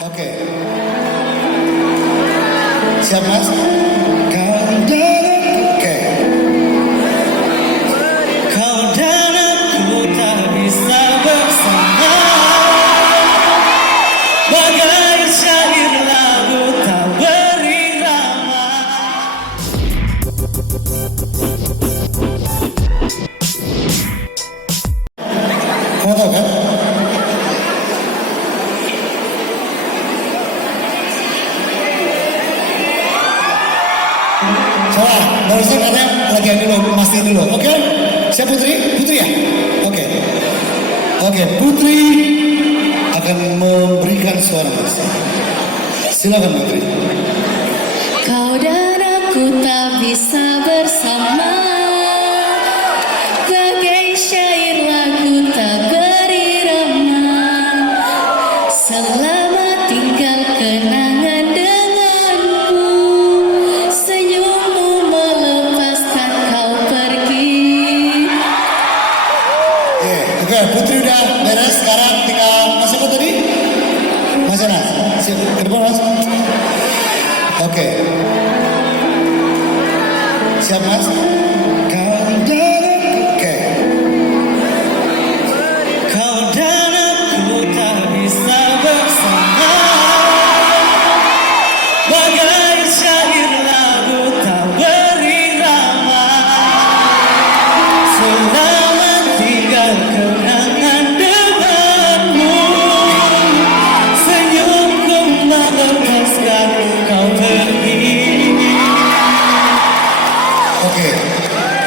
Oke. Siap mas? Kau dan oke. Kau dan aku tak bisa bersama, bagai syair lagu tak berirama. Kamu tahu kan? Salah, barusan katanya lagi dulu, mastiin dulu, oke? Siap Putri? Putri ya? Oke. Oke, Putri akan memberikan suara mas. Silakan Putri. Kau dan aku tak bisa bersama, bagai syair lagu tak berirama. Selama tinggal kenangan denganmu, senyummu melepaskan kau pergi. Oke, Putri udah beres. Sekarang tinggal mas apa tadi? Mas Anas. Siap, ke depan mas. Oke. Siap mas? Kau dan oke. Kau dan aku tak bisa bersama, bagai syair lagu tak berirama. Selama tinggal kenangan denganmu, senyumku melepaskan kau pergi. Oke,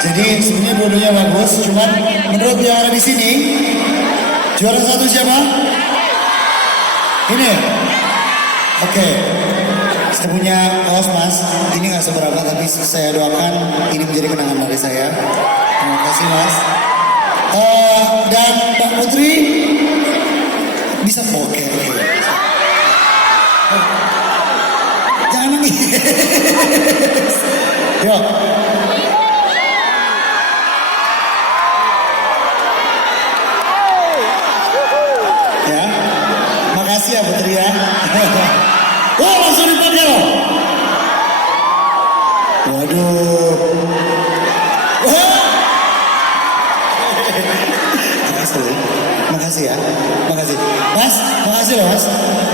jadi sebenarnya dua-duanya bagus, cuman menurut yang ada di sini, juara satu siapa? Ini. Oke, saya punya kaos mas, ini nggak seberapa tapi saya doakan ini menjadi kenangan dari saya. Terima kasih mas. Dan Mbak Putri bisa oke. Jangan nangis. Yuk. Ya, makasih ya Putri ya. Wah, langsung dipakai loh. Waduh. Wah. Makasih ya, makasih. Mas, makasih loh mas.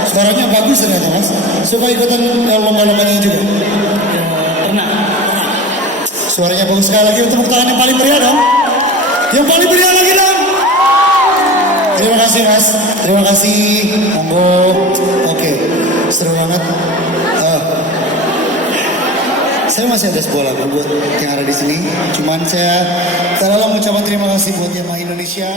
Suaranya bagus ternyata mas. Suka ikutan lomba-lombanya juga. Pernah. Suaranya bagus sekali lagi. Tepuk tangan yang paling meriah dong. Yang paling meriah lagi dong. Terima kasih mas. Terima kasih. Monggo. Oke, seru banget. Saya masih ada sebuah lagu buat yang ada di sini. Cuman saya terlalu mengucapkan terima kasih buat Yamaha Indonesia.